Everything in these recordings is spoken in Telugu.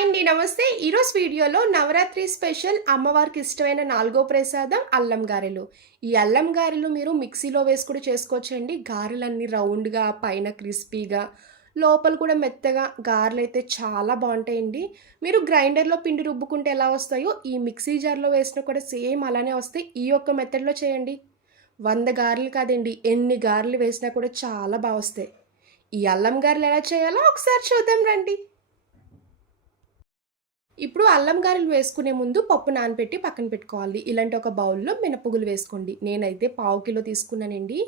హాయ్ అండి, నమస్తే. ఈరోజు వీడియోలో నవరాత్రి స్పెషల్ అమ్మవారికి ఇష్టమైన నాలుగో ప్రసాదం అల్లం గారెలు. ఈ అల్లం గారెలు మీరు మిక్సీలో వేసి కూడా చేసుకోవచ్చండి. గారెలన్నీ రౌండ్గా, పైన క్రిస్పీగా, లోపల కూడా మెత్తగా గారెలు అయితే చాలా బాగుంటాయండి. మీరు గ్రైండర్లో పిండి రుబ్బుకుంటే ఎలా వస్తాయో ఈ మిక్సీ జార్లో వేసినా కూడా సేమ్ అలానే వస్తాయి. ఈ ఒక్క మెథడ్లో చేయండి. 100 గారెలు కాదండి, ఎన్ని గారెలు వేసినా కూడా చాలా బాగా వస్తాయి. ఈ అల్లం గారెలు ఎలా చేయాలో ఒకసారి చూద్దాం రండి. ఇప్పుడు అల్లం గారెలు వేసుకునే ముందు పప్పు నానబెట్టి పక్కన పెట్టుకోవాలి. ఇలాంటి ఒక బౌల్‌లో మినపగుళ్ళు వేసుకోండి. నేనైతే పావు కిలో తీసుకున్నానండి.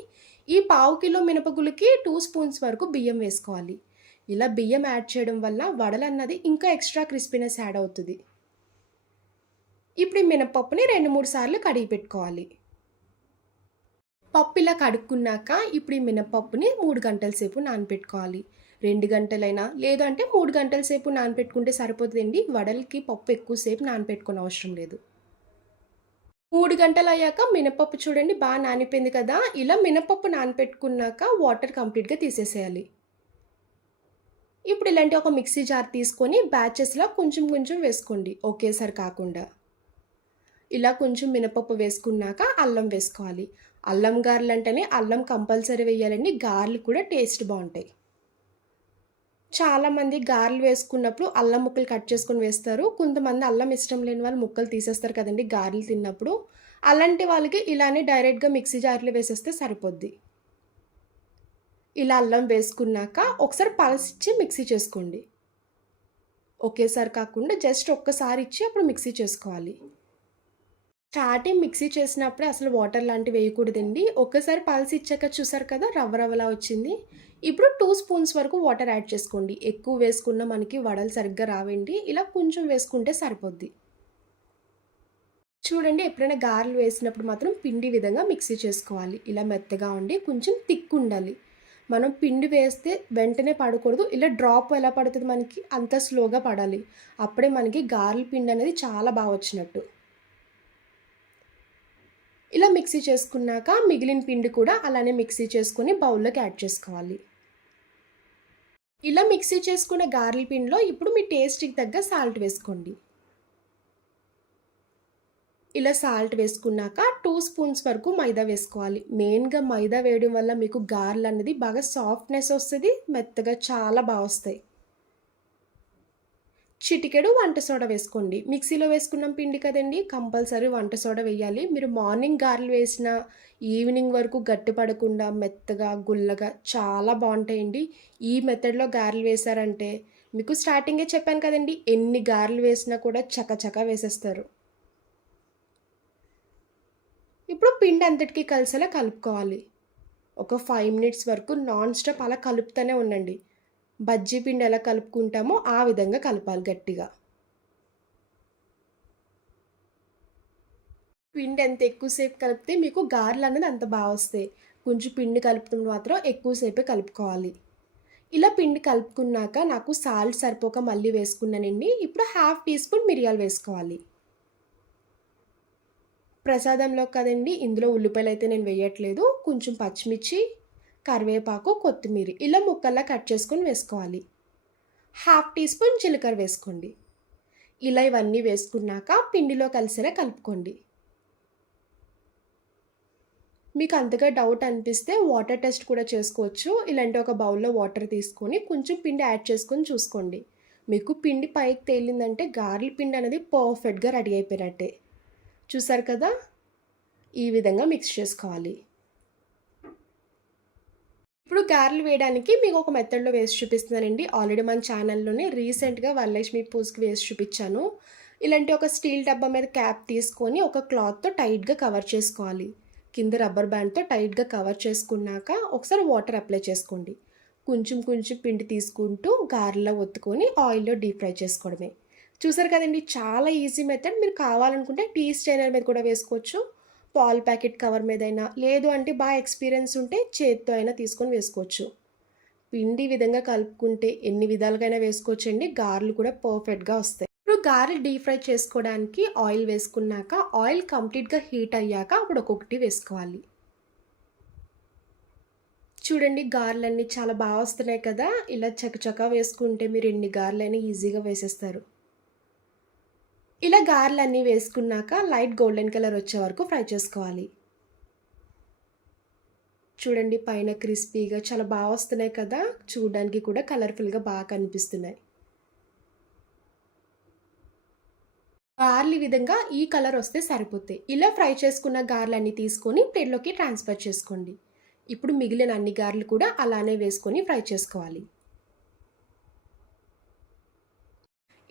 ఈ పావు కిలో మినపగుళ్ళకి 2 స్పూన్స్ వరకు బియ్యం వేసుకోవాలి. ఇలా బియ్యం యాడ్ చేయడం వల్ల వడలన్నది ఇంకా ఎక్స్ట్రా క్రిస్పీనెస్ యాడ్ అవుతది. ఇప్పుడు ఈ మినపప్పుని 2, 3 సార్లు కడిగి పెట్టుకోవాలి. పప్పు ఇలా కడుక్కున్నాక ఇప్పుడు ఈ మినపప్పుని 3 గంటల సేపు నానబెట్టుకోవాలి. 2 గంటలైనా లేదు అంటే 3 గంటల సేపు నానబెట్టుకుంటే సరిపోతుందండి. వడలకి పప్పు ఎక్కువసేపు నానబెట్టుకోని అవసరం లేదు. 3 గంటలు అయ్యాక మినపప్పు చూడండి బాగా నానిపోయింది కదా. ఇలా మినపప్పు నానబెట్టుకున్నాక వాటర్ కంప్లీట్గా తీసేసేయాలి. ఇప్పుడు ఇలాంటి ఒక మిక్సీ జార్ తీసుకొని బ్యాచెస్లో కొంచెం కొంచెం వేసుకోండి, ఒకేసారి కాకుండా. ఇలా కొంచెం మినపప్పు వేసుకున్నాక అల్లం వేసుకోవాలి. అల్లం గారెలు అంటేనే అల్లం కంపల్సరీ వేయాలండి. గారెలు కూడా టేస్ట్ బాగుంటాయి. చాలామంది గారెలు వేసుకున్నప్పుడు అల్లం ముక్కలు కట్ చేసుకొని వేస్తారు. కొంతమంది అల్లం ఇష్టం లేని వాళ్ళు ముక్కలు తీసేస్తారు కదండి గారెలు తిన్నప్పుడు. అలాంటి వాళ్ళకి ఇలానే డైరెక్ట్గా మిక్సీ జార్లో వేసేస్తే సరిపోద్ది. ఇలా అల్లం వేసుకున్నాక ఒకసారి పల్సిచ్చి మిక్సీ చేసుకోండి. ఒకేసారి కాకుండా జస్ట్ ఒక్కసారి ఇచ్చి అప్పుడు మిక్సీ చేసుకోవాలి. స్టార్టింగ్ మిక్సీ చేసినప్పుడే అసలు వాటర్ లాంటివి వేయకూడదండి. ఒక్కసారి పల్స్ ఇచ్చాక చూసారు కదా రవ్వ రవ్వలా వచ్చింది. ఇప్పుడు 2 స్పూన్స్ వరకు వాటర్ యాడ్ చేసుకోండి. ఎక్కువ వేసుకున్న మనకి వడలు సరిగ్గా రావండి. ఇలా కొంచెం వేసుకుంటే సరిపోద్ది. చూడండి, ఎప్పుడైనా గారెలు వేసినప్పుడు మాత్రం పిండి విధంగా మిక్సీ చేసుకోవాలి. ఇలా మెత్తగా ఉండి కొంచెం థిక్ ఉండాలి. మనం పిండి వేస్తే వెంటనే పడకూడదు. ఇలా డ్రాప్ ఎలా పడుతుంది మనకి అంత స్లోగా పడాలి. అప్పుడే మనకి గారెల పిండి అనేది చాలా బాగా వచ్చినట్టు. ఇలా మిక్సీ చేసుకున్నాక మిగిలిన పిండి కూడా అలానే మిక్సీ చేసుకొని బౌల్లోకి యాడ్ చేసుకోవాలి. ఇలా మిక్సీ చేసుకున్న గారెల పిండిలో ఇప్పుడు మీ టేస్ట్కి తగ్గ సాల్ట్ వేసుకోండి. ఇలా సాల్ట్ వేసుకున్నాక 2 స్పూన్స్ వరకు మైదా వేసుకోవాలి. మెయిన్గా మైదా వేయడం వల్ల మీకు గారెలు అనేది బాగా సాఫ్ట్నెస్ వస్తుంది, మెత్తగా చాలా బాగా వస్తాయి. చిటికెడు వంట సోడా వేసుకోండి. మిక్సీలో వేసుకున్నాం పిండి కదండి, కంపల్సరీ వంట సోడా వేయాలి. మీరు మార్నింగ్ గారెలు వేసిన ఈవినింగ్ వరకు గట్టి పడకుండా మెత్తగా గుల్లగా చాలా బాగుంటాయండి. ఈ మెథడ్లో గారెలు వేశారంటే మీకు స్టార్టింగే చెప్పాను కదండి, ఎన్ని గారెలు వేసినా కూడా చకచకా వేసేస్తారు. ఇప్పుడు పిండి అంతటికీ కలిసేలా కలుపుకోవాలి. ఒక 5 మినిట్స్ వరకు నాన్ స్టాప్ అలా కలుపుతూనే ఉండండి. బజ్జీ పిండి ఎలా కలుపుకుంటామో ఆ విధంగా కలపాలి గట్టిగా. పిండి ఎంత ఎక్కువసేపు కలిపితే మీకు గారెలు అనేది అంత బాగా వస్తాయి. కొంచెం పిండి కలుపుతున్న మాత్రం ఎక్కువసేపే కలుపుకోవాలి. ఇలా పిండి కలుపుకున్నాక నాకు సాల్ట్ సరిపోక మళ్ళీ వేసుకున్నానండి. ఇప్పుడు 1/2 టీ స్పూన్ మిరియాలు వేసుకోవాలి. ప్రసాదంలో కదండి, ఇందులో ఉల్లిపాయలు అయితే నేను వేయట్లేదు. కొంచెం పచ్చిమిర్చి, కరివేపాకు, కొత్తిమీర ఇలా ముక్కల్లా కట్ చేసుకొని వేసుకోవాలి. 1/2 టీ స్పూన్ జీలకర్ర వేసుకోండి. ఇలా ఇవన్నీ వేసుకున్నాక పిండిలో కలిసేలా కలుపుకోండి. మీకు అంతగా డౌట్ అనిపిస్తే వాటర్ టెస్ట్ కూడా చేసుకోవచ్చు. ఇలాంటి ఒక బౌల్లో వాటర్ తీసుకొని కొంచెం పిండి యాడ్ చేసుకొని చూసుకోండి. మీకు పిండి పైకి తేలిందంటే గారెల పిండి అనేది పర్ఫెక్ట్గా రెడీ అయిపోయినట్టే. చూసారు కదా, ఈ విధంగా మిక్స్ చేసుకోవాలి. ఇప్పుడు గారెలు వేయడానికి మీకు ఒక మెథడ్లో వేసి చూపిస్తున్నానండి. ఆల్రెడీ మన ఛానల్లోనే రీసెంట్గా వరలక్ష్మి పూజకి వేసి చూపించాను. ఇలాంటి ఒక స్టీల్ డబ్బా మీద క్యాప్ తీసుకొని ఒక క్లాత్తో టైట్గా కవర్ చేసుకోవాలి. కింద రబ్బర్ బ్యాండ్తో టైట్గా కవర్ చేసుకున్నాక ఒకసారి వాటర్ అప్లై చేసుకోండి. కొంచెం కొంచెం పిండి తీసుకుంటూ గారెలా ఒత్తుకొని ఆయిల్లో డీప్ ఫ్రై చేసుకోవడమే. చూసారు కదండి, చాలా ఈజీ మెథడ్. మీరు కావాలనుకుంటే టీ స్ట్రైనర్ మీద కూడా వేసుకోవచ్చు, పాల్ ప్యాకెట్ కవర్ మీదైనా, లేదు అంటే బాగా ఎక్స్పీరియన్స్ ఉంటే చేత్తో అయినా తీసుకొని వేసుకోవచ్చు. పిండి విధంగా కలుపుకుంటే ఎన్ని విధాలుగైనా వేసుకోవచ్చండి. గారెలు కూడా పర్ఫెక్ట్గా వస్తాయి. ఇప్పుడు గారెలు డీప్ ఫ్రై చేసుకోవడానికి ఆయిల్ వేసుకున్నాక ఆయిల్ కంప్లీట్గా హీట్ అయ్యాక అప్పుడు ఒక్కొక్కటి వేసుకోవాలి. చూడండి, గారెలన్నీ చాలా బాగా వస్తున్నాయి కదా. ఇలా చకచకా వేసుకుంటే మీరు ఎన్ని గారెలైనా ఈజీగా వేసేస్తారు. ఇలా గారెలన్నీ వేసుకున్నాక లైట్ గోల్డెన్ కలర్ వచ్చే వరకు ఫ్రై చేసుకోవాలి. చూడండి పైన క్రిస్పీగా చాలా బాగా వస్తున్నాయి కదా! చూడడానికి కూడా కలర్‌ఫుల్‌గా బాగా కనిపిస్తున్నాయి. గారెలు ఈ విధంగా ఈ కలర్ వస్తే సరిపోతాయి. ఇలా ఫ్రై చేసుకున్న గారెలన్నీ తీసుకొని ప్లేట్‌లోకి ట్రాన్స్‌ఫర్ చేసుకోండి. ఇప్పుడు మిగిలిన అన్ని గారెలు కూడా అలానే వేసుకొని ఫ్రై చేసుకోవాలి.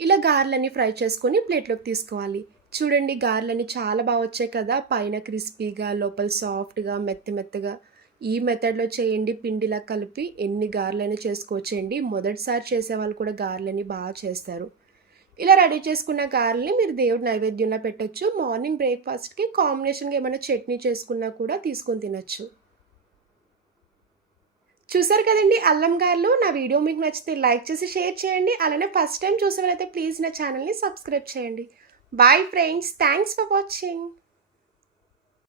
ఇలా గారెలన్నీ ఫ్రై చేసుకొని ప్లేట్‌లోకి తీసుకోవాలి. చూడండి గారెలన్నీ చాలా బా వచ్చాయి కదా! పైన క్రిస్పీగా, లోపల సాఫ్ట్‌గా, మెత్తగా. ఈ మెథడ్‌లో చేయండి పిండిలా కలిపి ఎన్ని గారెలైనా చేసుకోవచ్చండి. మొదటిసారి చేసేవాళ్ళు కూడా గారెలన్నీ చేస్తారు. ఇలా రెడీ చేసుకున్న గారెల్ని మీరు దేవుడి నైవేద్యంలా పెట్టొచ్చు. మార్నింగ్ బ్రేక్‌ఫాస్ట్‌కి కాంబినేషన్‌గా ఏమైనా చట్నీ చేసుకున్నా కూడా తీసుకొని తినొచ్చు. చూసారు కదండీ అల్లం గారెలు. నా వీడియో మీకు నచ్చితే లైక్ చేసి షేర్ చేయండి. అలానే ఫస్ట్ టైమ్ చూసేవారైతే ప్లీజ్ నా ఛానల్‌ని సబ్స్క్రైబ్ చేయండి. Bye friends. Thanks for watching.